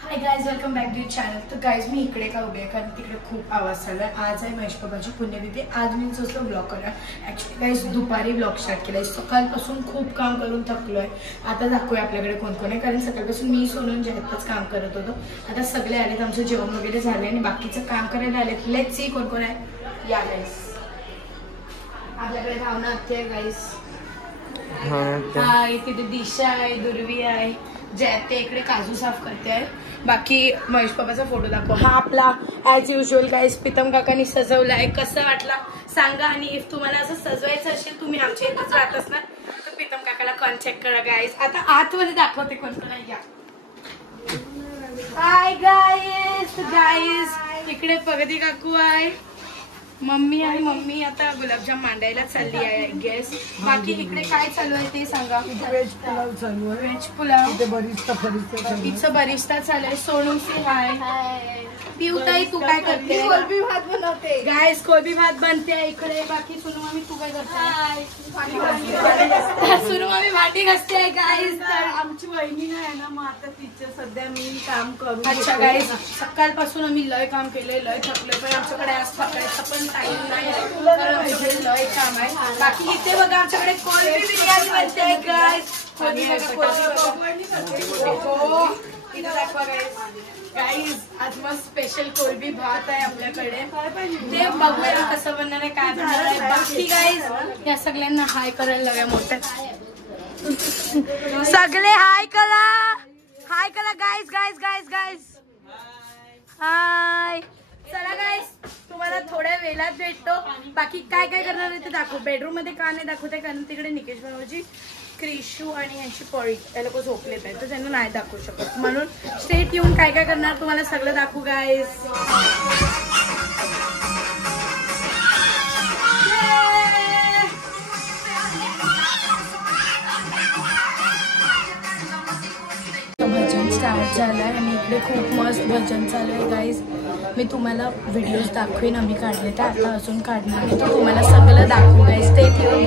High guys, welcome back to channel. तर guys मी इकडे का उभी आहे कारण तिकडे खूप आवाज चालला। आज आहे महेश बाबाची पुण्यतिथी। आज मी सोचलो ब्लॉग करा। ॲक्च्युली गाइज दुपारी ब्लॉग स्टार्ट केला आहे। सकाळपासून खूप काम करून थकलो आहे। आता दाखवूया आपल्याकडे कोण कोण आहे, कारण सकाळपासून मी सोनून जयतच काम करत होतो। आता सगळे आलेत, आमचं जेवण वगैरे झाले आणि बाकीचं काम करायला आलेत। लेट्स सी कोण कोण आहे। या गाइज, आपल्याकडे भावना आहे गाइज। हाय, तिथे दिशा आहे, दुर्वी आहे, जयते इकडे काजू साफ करते आहे। बाकी महेश बाबाचा फोटो दाखव। हा आपला ॲज युजल गाइस प्रीतम काकांनी सजवला आहे। कसं वाटला सांगा, आणि इफ तुम्हाला असं सजवायचं असेल, तुम्ही आमच्या इथेच राहत असणार तर प्रीतम काकाला कॉन्टॅक्ट करा गाइस। आता आतमध्ये दाखवते कोण कोण आहे। या हाय गाइस, इकडे प्रगती काकू आहे, मम्मी आणि मम्मी आता गुलाबजाम मांडायला चालली आहे आय गेस। बाकी इकडे काय चालू आहे ते सांगा। व्हेज पुलाव चालू आहे। व्हेज पुलाव, इथे बरिस्ता बरिस्ता चालू आहे। सोनू से हाय। पिऊताई तू काय करते? कोलबी भात बनवते गाइस, कोलबी भात बनते इकडे। बाकी सुनू मामी तू काय करते? सुनू मामी भांडी घासते गाइस। आमची वहिनी नाही ना, मग आता तिचं सध्या मी काम करू। अच्छा गाइस, सकाळपासून आम्ही लय काम केलंय, लय थकलोय, पण आमच्याकडे आज सकाळचा पण टाइम नाही आहे, लय काम आहे। बाकी इथे बघा आमच्याकडे कोलबी बिर्याणी बनते गाइस। गाइस आज मस्त स्पेशल कोलबी भात आहे आपल्याकडे, ते बघूया कसं बनणार आहे, काय बनणार आहे। बाकी गाइस या सगळ्यांना हाय करायला लावूया मोठ्या सगळे हाय करा, हाय करा guys guys guys guys hi. चला गाइस, तुम्हाला थोड्या वेळात भेटतो। बाकी काय काय करणार आहे ते दाखव। बेडरूम मध्ये का नाही दाखवते, कारण तिकडे निकेश भाऊजी, क्रिशू आणि यांची पळी ते लोक झोपलेत आहेत, तर त्यांना नाही दाखवू शकत, म्हणून स्टेट येऊन काय काय करणार तुम्हाला सगळं दाखवू गाइस। भजन स्टार्ट झालंय आणि इकडे खूप मस्त भजन चालू आहे गाइस। मी तुम्हाला व्हिडिओज दाखवेन, आम्ही काढले तर आता अजून काढणार नाही, तर तुम्हाला सगळं दाखवू गाइस। स्टेट येऊन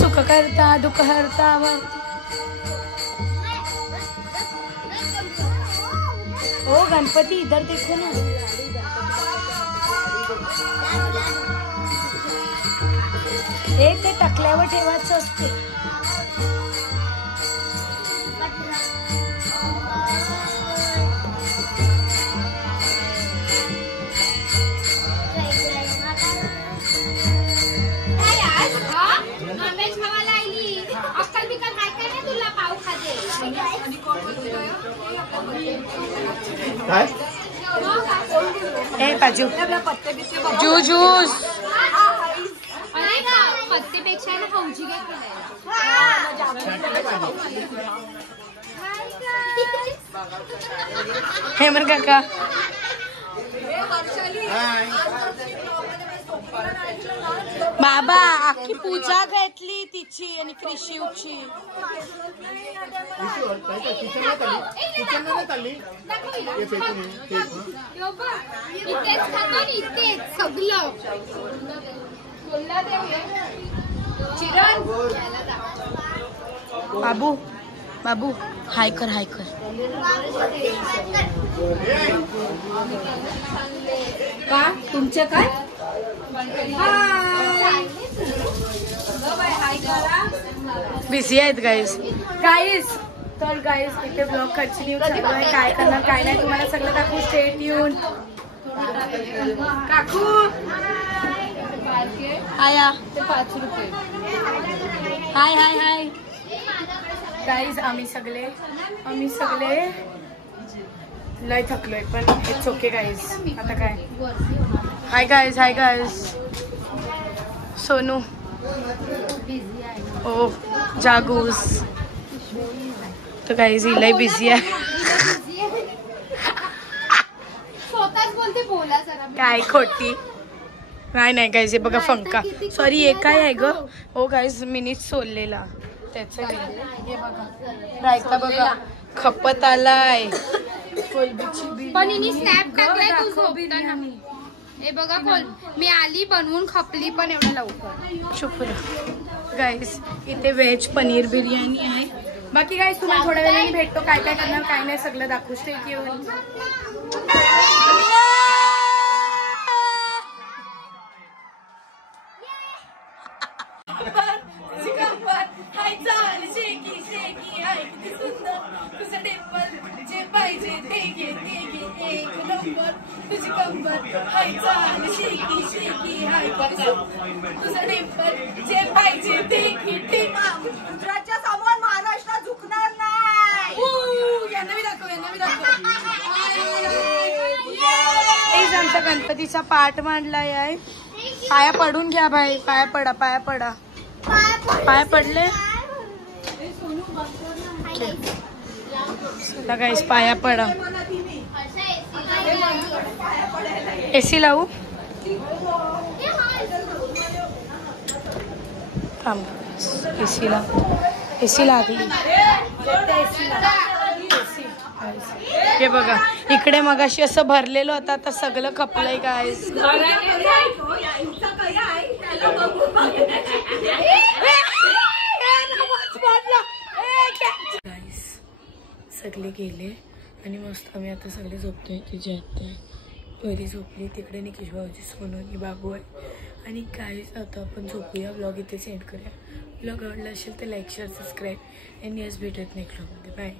सुख करता दुख हरता ओ गणपति इधर देखो ना। हे ते टाकल्यावर ठेवायचं असते। ए पाजू जूस पत्तेपेक्षा ना हौजी काय हेमर काका बाबा अख्खी पूजा घातली तिची आणि कृषीची बाबू बाबू हाय कर हाय कर का तुमचं काय बिझी आहेत गाईस तर गाईस इथे ब्लॉग कंटिन्यू चालू आहे. काय करणार काय नाही तुम्हाला सगळं दाखवू. स्टेट येऊन काकू आया ते 5 रुपये. हाय हाय हाय गाईज आम्ही सगळे लय थकलोय पण इट्स ओके गाईज. आता काय हाय गाईज सोनू ओ जागूस तर गाईज ही लय बिझी आहे. स्वतःच बोलते बोला जरा काय खोटी नाही गाईज हे बघा फंका सॉरी हे काय आहे ग. हो गाईज मिनीट सोललेला त्याचं हे बघा रायता बघा खपत आलाय. पण हिने स्नॅप टाकलाय तू झोपताना. हे बघा कोल मी आली बनवून खपली पण एवढं लवकर. शुक्र गाईस इथे व्हेज पनीर बिर्याणी आहे. बाकी गाईस तुम्हाला थोड्या वेळाने भेटतो. काय काय करणार काय नाही सगळं दाखवू. स्टेट येऊन गुजरातच्या समोर महाराष्ट्र झुकणार नाही. आमचा गणपतीचा पाठ मांडलाय आहे. पाया पडून घ्या भाई. पाया पडा पाया पडले गाईस पाया पडा. एसी लावू थांब. एसी लागली. हे बघा इकडे मगाशी असं भरलेलं होतं आता सगळं खपलंय गाईस. गाईस सगळे गेले आणि मस्त आम्ही आता सगळे झोपतोय. तुझी आत्या घरी झोपली तिकडे निकेश भाऊची सोनू बाबू आहे. आणि गाईस आता आपण झोपूया. ब्लॉग इथे सेंड करूया. ब्लॉग आवडला असेल तर लाईक शेअर सबस्क्राईब आणि यस भेटत नेक्स्ट ब्लॉगमध्ये. बाय.